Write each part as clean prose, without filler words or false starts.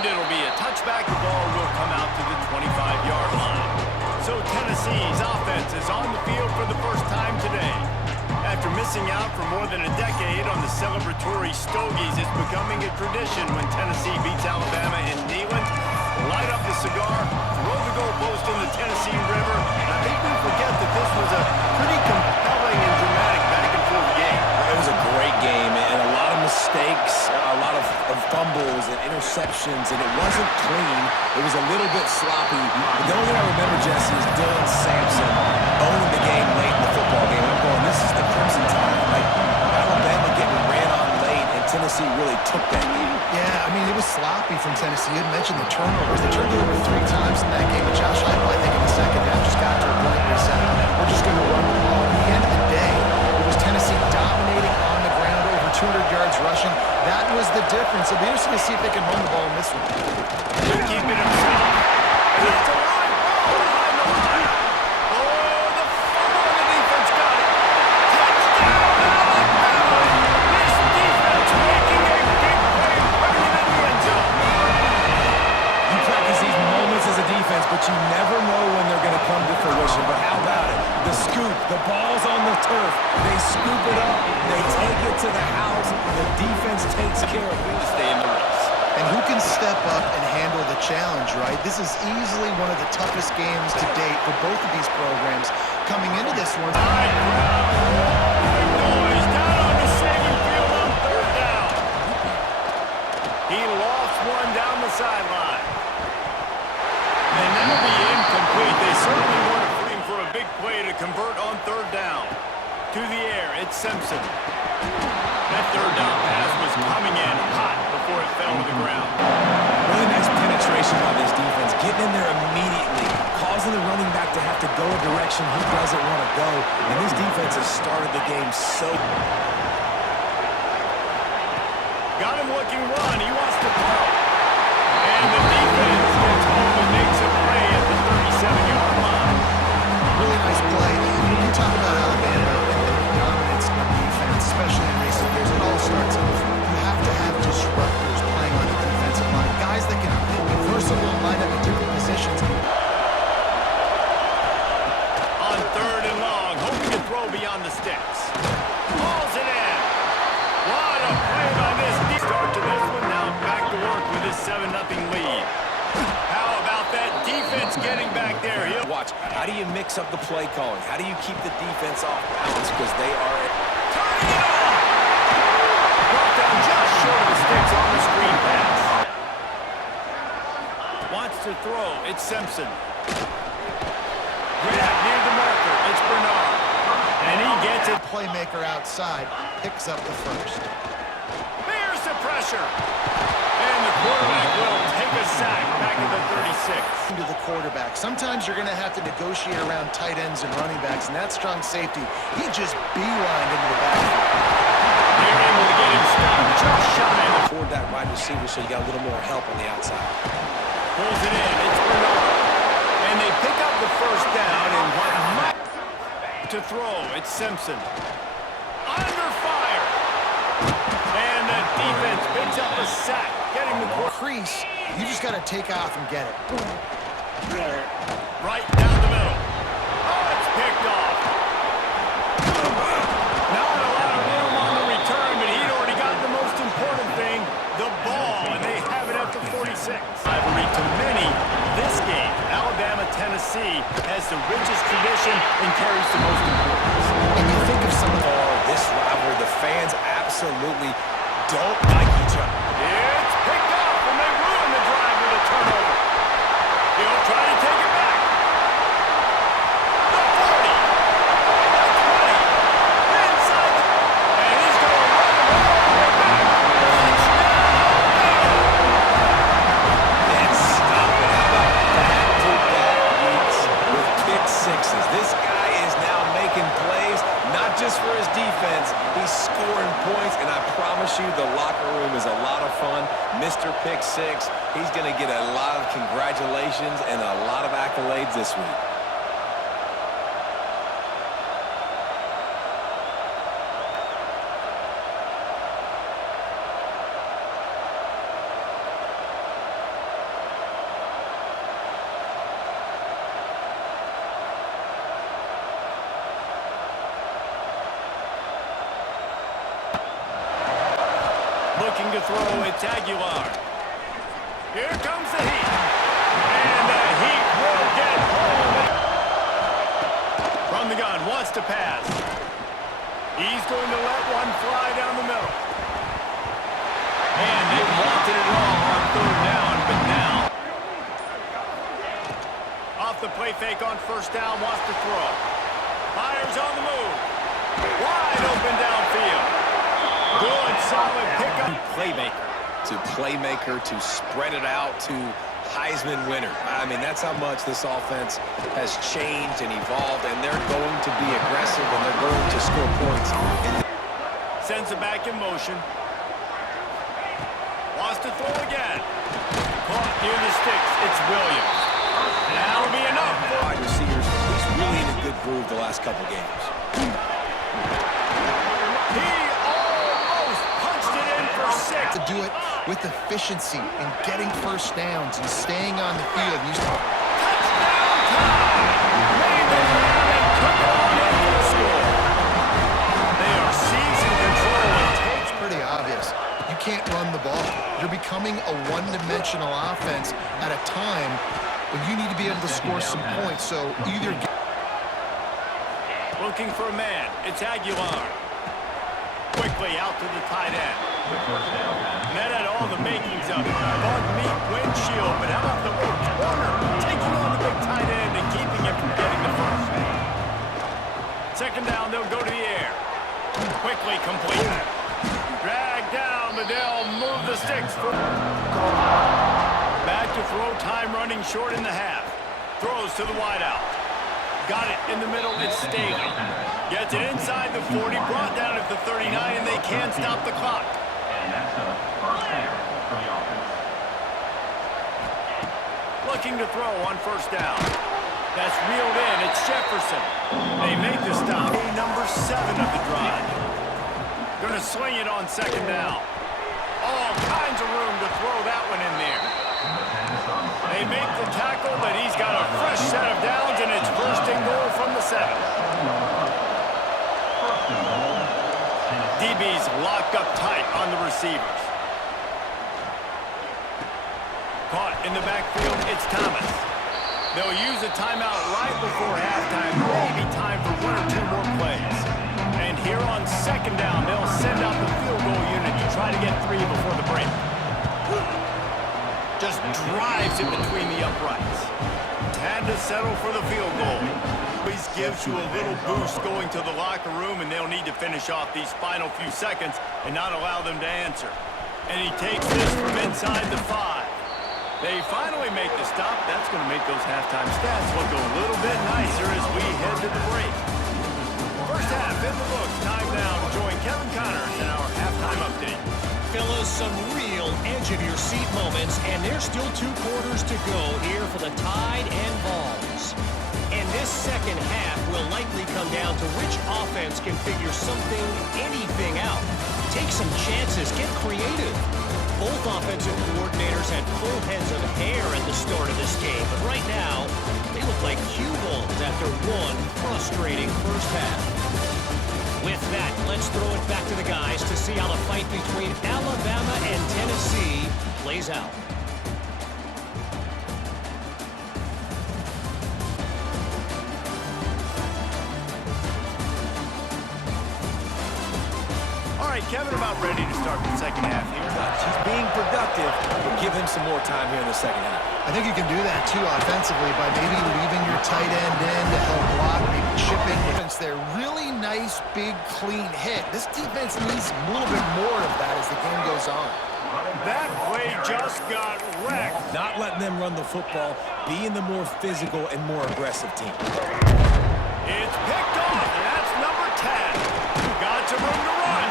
And it'll be a touchback. The ball will come out to the 25-yard line. So Tennessee's offense is on the field for the first time today. After missing out for more than a decade on the celebratory Stogies, it's becoming a tradition when Tennessee beats Alabama in Neyland. Light up the cigar, throw the goalpost in the Tennessee River. And I think we forget that this was a pretty compelling and dramatic back-and-forth game. It was a great game, and a lot of mistakes, a lot of fumbles and interceptions, and it wasn't clean. It was a little bit sloppy. But the only thing I remember, Jesse, is Dylan Sampson owning the game late in the football game. I'm going, this is the Crimson Tide, right? Alabama getting ran on late, and Tennessee really took that game. Yeah, I mean, it was sloppy from Tennessee. You had mentioned the turnovers. They turned it over 3 times in that game. But Josh Heupel, I think, in the second half just got to a point where he said, we're just going to run the ball. At the end of the day, it was Tennessee dominating on the ground, over 200 yards rushing. That was the difference. It'll be interesting to see if they can run the ball in this one. He'll keep it himself. It's a line ball behind the line. Oh, the fumble on the defense got it. Touchdown, Alabama. This defense making a big play, putting it in the end zone. You practice these moments as a defense, but you never know when they're going to come to fruition. But how about it? The scoop, the ball's on the turf. They scoop it up. They take it to the house. The defense takes care of it. Stay in the race. And who can step up and handle the challenge, right? This is easily one of the toughest games to date for both of these programs. Coming into this one. All right, crowd. Noise down on the second field on third down. He lost one down the sideline. And that'll be incomplete. They certainly weren't looking for a big play to convert on third down. To the air, it's Simpson. That third down pass was coming in hot before it fell to the ground. Really nice penetration by this defense, getting in there immediately, causing the running back to have to go a direction he doesn't want to go. And this defense has started the game so... Got him looking run. He wants to throw. And the defense gets home and makes a play at the 37-yard line. Really nice play. When you talk about Alabama and their dominance on defense, especially in recent years, it all starts off. You have to have disruptors playing on the defensive line. Guys that can be versatile and line up in different positions. On third and long, hoping to throw beyond the sticks. Hauls it in. What a play by this. Start to this one. Now back to work with his 7-0 lead. How about that defense getting back there? Watch, how do you mix up the play calling? How do you keep the defense off balance? Because they are... Turning it on! Brought down just short of the sticks on the screen pass. Wants to throw. It's Simpson. Grab near the marker. It's Bernard. And he gets it. Playmaker outside picks up the first. There's the pressure. And the quarterback will take a sack back at the 36. To the quarterback. Sometimes you're going to have to negotiate around tight ends and running backs, and that strong safety, he just beelined into the backfield. They're able to get him stopped just shy. Toward that wide receiver, so you got a little more help on the outside. Pulls it in. It's Bernard. And they pick up the first down and what might to throw. It's Simpson. Under fire. And the defense picks up a sack. Getting the Crease, you just got to take off and get it. right down the middle. Oh, it's picked off. Not a lot of room on the return, but he'd already got the most important thing, the ball, and they have it at the 46. Rivalry to many, this game, Alabama-Tennessee, has the richest tradition and carries the most importance. And you think of some of the... This rivalry, the fans absolutely don't like each other. It's picked off, and they ruin the drive with a turnover. He'll try to take it back. The 40. The 20. Inside the... And he's going to run the ball right back. Touchdown! And stop it. How about back-to-back weeks with pick sixes? This guy is now making plays, not just for his defense. He's scoring points, and I promise you the locker room is a lot of fun. Mr. Pick Six, he's going to get a lot of congratulations and a lot of accolades this week. Looking to throw, it's Aguilar. Here comes the heat. And the heat will get home. From the gun, wants to pass. He's going to let one fly down the middle. And they wanted it all on third down, but now off the play fake on first down, wants to throw. Fires on the move. Wide open downfield. Good, solid pickup. Playmaker, to spread it out, to Heisman winner. I mean, that's how much this offense has changed and evolved, and they're going to be aggressive, and they're going to score points. Sends it back in motion. Wants to throw again. Caught near the sticks. It's Williams. That'll be enough. Wide receivers, he's really in a good groove the last couple games. He almost punched it in for 6. To do it with efficiency and getting first downs and staying on the field. Touchdown time! Made the grab and took it on in for the score. They are seizing control. It's pretty obvious. You can't run the ball. You're becoming a one-dimensional offense at a time when you need to be able to score some points. So either Looking for a man. It's Aguilar. Quickly out to the tight end. That had all the makings of it. Bug meat windshield, but how about the big corner? Taking on the big tight end and keeping him from getting the first. Second down, they'll go to the air. Quickly complete. Drag down, but they'll move the sticks. Back to throw, time running short in the half. Throws to the wideout. Got it in the middle, it's Staley. Gets it inside the 40, brought down at the 39, and they can't stop the clock. Looking to throw on first down. That's reeled in, it's Jefferson. They make the stop. Number 7 of the drive. Gonna swing it on second down. All kinds of room to throw that one in there. They make the tackle, but he's got a fresh set of downs, and it's first and goal from the 7. DB's locked up tight on the receivers. Caught in the backfield, it's Thomas. They'll use a timeout right before halftime, maybe time for 1 or 2 more plays. And here on second down, they'll send out the field goal unit to try to get 3 before the break. Just drives it between the uprights. Had to settle for the field goal. Always gives you a little boost going to the locker room, and they'll need to finish off these final few seconds and not allow them to answer. And he takes this from inside the 5. They finally make the stop. That's going to make those halftime stats look a little bit nicer as we head to the break. First half in the books. Time now to join Kevin Connors in our halftime update. Fellas, some real edge-of-your-seat moments, and there's still 2 quarters to go here for the Tide and Vols. And this second half will likely come down to which offense can figure something, anything out. Take some chances, get creative. Both offensive coordinators had full heads of hair at the start of this game, but right now, they look like cue balls after one frustrating first half. With that, let's throw it back to the guys to see how the fight between Alabama and Tennessee plays out. All right, Kevin, about ready to start the second half here. He's being productive, but give him some more time here in the second half. I think you can do that too offensively by maybe leaving your tight end in to help block, maybe chipping. They're really nice, big, clean hit. This defense needs a little bit more of that as the game goes on. That play just got wrecked. Not letting them run the football, being the more physical and more aggressive team. It's picked off, and that's number 10. Got some room to run.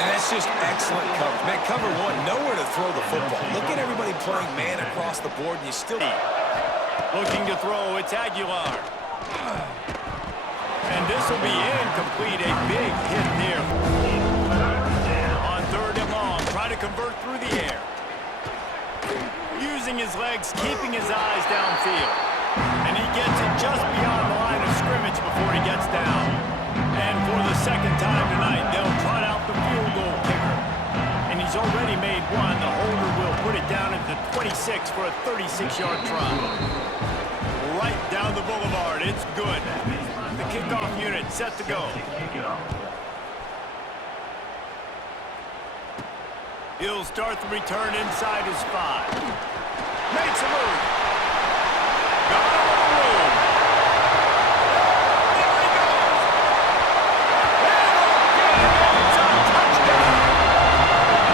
And that's just excellent coverage. Man, cover 1, nowhere to throw the football. Look at everybody playing man across the board, and you still... Looking to throw, it's Aguilar. And this will be incomplete, a big hit there. On third and long, try to convert through the air. Using his legs, keeping his eyes downfield. And he gets it just beyond the line of scrimmage before he gets down. And for the second time tonight, they'll trot out the field goal kicker. And he He's already made one. The holder will put it down at the 26 for a 36-yard try. Right down the boulevard. It's good. The kickoff unit set to go. He'll start the return inside his 5. Makes a move. Got him on the room. There he goes. It's a touchdown.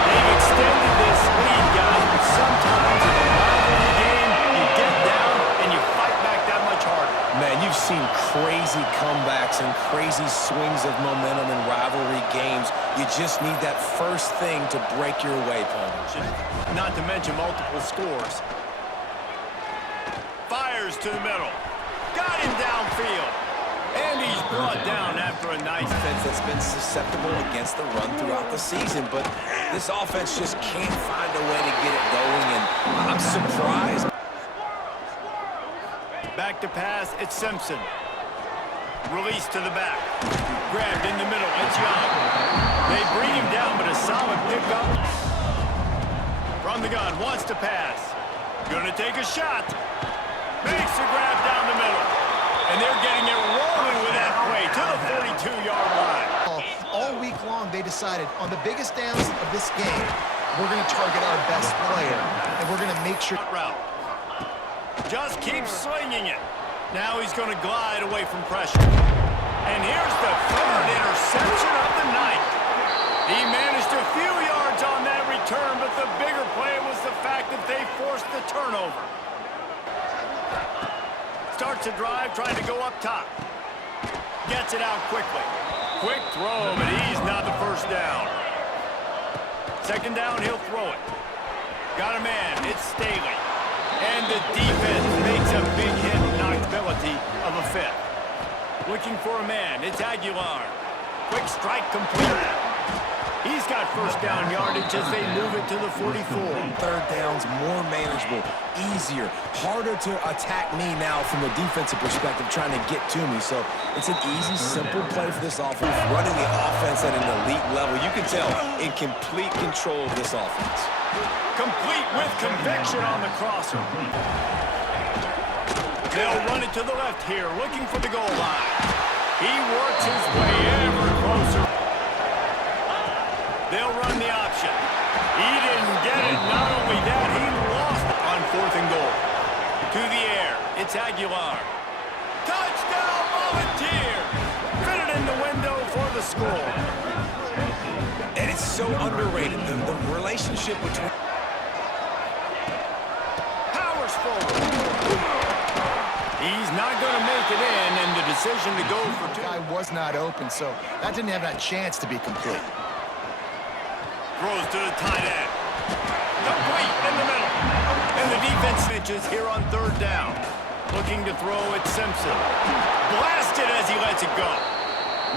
They've extended this lead, guys, but sometimes in a rivalry game, you get down and you fight back that much harder. Man, you've seen crazy comebacks and crazy swings of momentum in rivalry games. You just need that first thing to break your way, Palmer. Not to mention multiple scores. Fires to the middle. Got him downfield. And he's brought down after a nice Offense that's been susceptible against the run throughout the season, but this offense just can't find a way to get it going, and I'm surprised. Back to pass, it's Simpson. Release to the back. Grabbed in the middle, it's Young. They bring him down, but a solid pickup. From the gun, wants to pass. Gonna take a shot. Makes a grab down the middle. And they're getting it rolling with that play to the 42-yard line. All week long, they decided on the biggest downs of this game, we're going to target our best player, and we're going to make sure. Route. Just keeps slinging it. Now he's going to glide away from pressure. And here's the third interception of the night. He managed a few yards on that return, but the bigger play was the fact that they forced the turnover. Starts a drive, trying to go up top. Gets it out quickly. Quick throw, but he's not the first down. Second down, he'll throw it. Got a man, it's Staley. And the defense makes a big hit, knockability of a fifth. Looking for a man, it's Aguilar. Quick strike complete. He's got first down yardage as they move it to the 44. Third down's more manageable, easier, harder to attack me now from a defensive perspective, trying to get to me. So it's an easy, simple play for this offense. Running the offense at an elite level, you can tell in complete control of this offense. Complete with conviction on the crosser. They'll run it to the left here, looking for the goal line. He works his way ever closer. They'll run the option. He didn't get it. Not only that, he lost it on 4th and goal. To the air, it's Aguilar. Touchdown, Volunteer! Fit it in the window for the score. And it's so underrated, the relationship between... Powers forward. He's not going to make it in, and the decision to go for 2. The guy was not open, so that didn't have that chance to be complete. Throws to the tight end. Complete in the middle. And the defense pitches here on 3rd down. Looking to throw at Simpson. Blasted as he lets it go.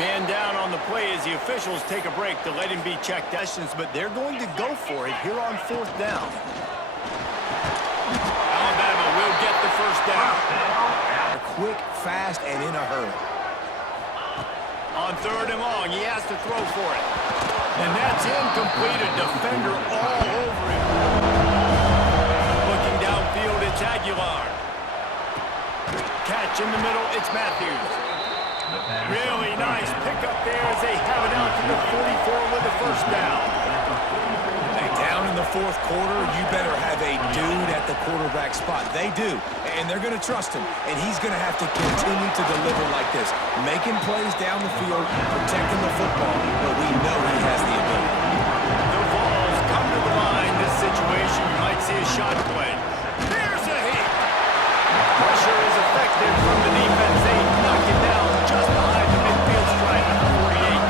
Man down on the play as the officials take a break to let him be checked. But they're going to go for it here on 4th down. Alabama will get the first down. Quick, fast, and in a hurry. On 3rd and long, he has to throw for it. And that's incomplete. A defender all over him. Looking downfield, it's Aguilar. Catch in the middle, it's Matthews. Really nice pickup there as they have it out to the 44 with the first down. Hey, down in the 4th quarter, you better have a dude at the quarterback spot. They do, and they're going to trust him, and he's going to have to continue to deliver like this, making plays down the field, protecting the football, but we know he has the ability. The balls come to the line. This situation, you might see a shot play. There's a hit. Pressure is effective from the defense. They knock it down just behind the midfield stripe at the 48.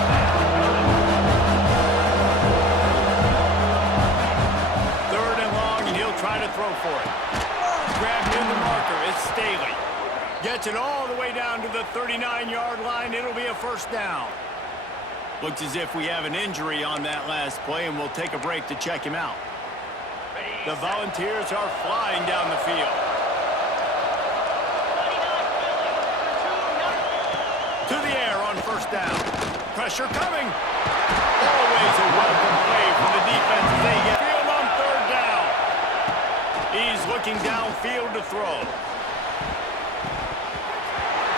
Third and long, and he'll try to throw for it. Grabbed in the marker, it's Staley. Gets it all the way down to the 39-yard line. It'll be a first down. Looks as if we have an injury on that last play, and we'll take a break to check him out. The Volunteers are flying down the field. To the air on first down. Pressure coming. Always a welcome play from the defense as they get field on third down. He's looking downfield to throw.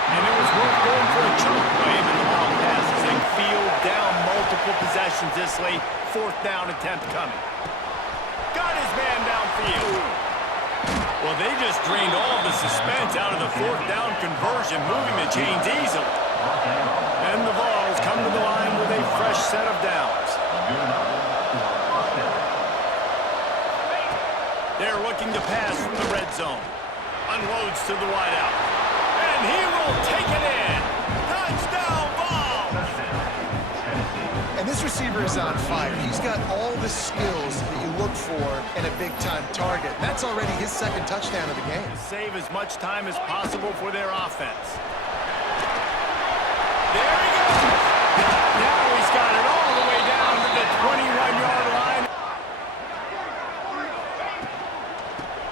And it was worth going for a chunk play in the long passes. They field down multiple possessions this late. Fourth down attempt coming. Got his man downfield. Well, they just drained all the suspense out of the fourth down conversion, moving the chains easily. And the Vols come to the line with a fresh set of downs. They're looking to pass from the red zone. Unloads to the wideout. And he will take it in. Touchdown, Vols! And this receiver is on fire. He's got all the skills that you look for in a big-time target. That's already his second touchdown of the game. Save as much time as possible for their offense. There he goes! Now he's got it all the way down to the 21-yard line.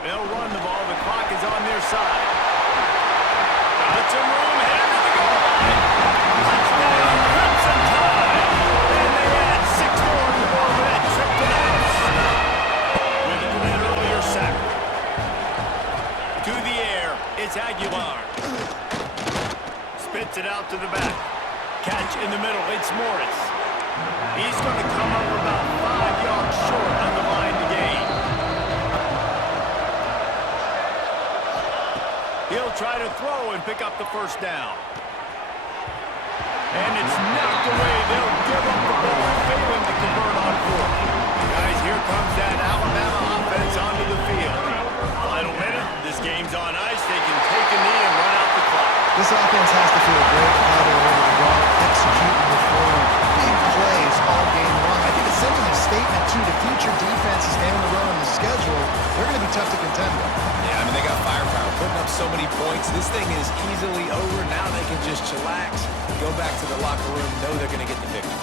They'll run the ball. The clock is on their side. Got some room headed to the goal line. Touchdown, Crimson Tide! And they add 6 more to the ball with that trip to the house. With that earlier sack. To the air, it's Aguilar. Spits it out to the back. Catch in the middle, it's Morris. He's going to come up about 5 yards short on the line to gain. He'll try to throw and pick up the first down. And it's knocked away. They'll give up the ball, failing to convert on fourth. Guys, here comes that Alabama offense onto the field. Final minute, this game's on ice. They can take a knee and run out the clock. This offense has to feel great with how they're able to go out and execute and perform big plays all game long. I think it's sending a statement to the future defenses down the road on the schedule. They're going to be tough to contend with. Yeah, I mean, they got firepower, putting up so many points. This thing is easily over. Now they can just chillax, go back to the locker room, know they're going to get the victory.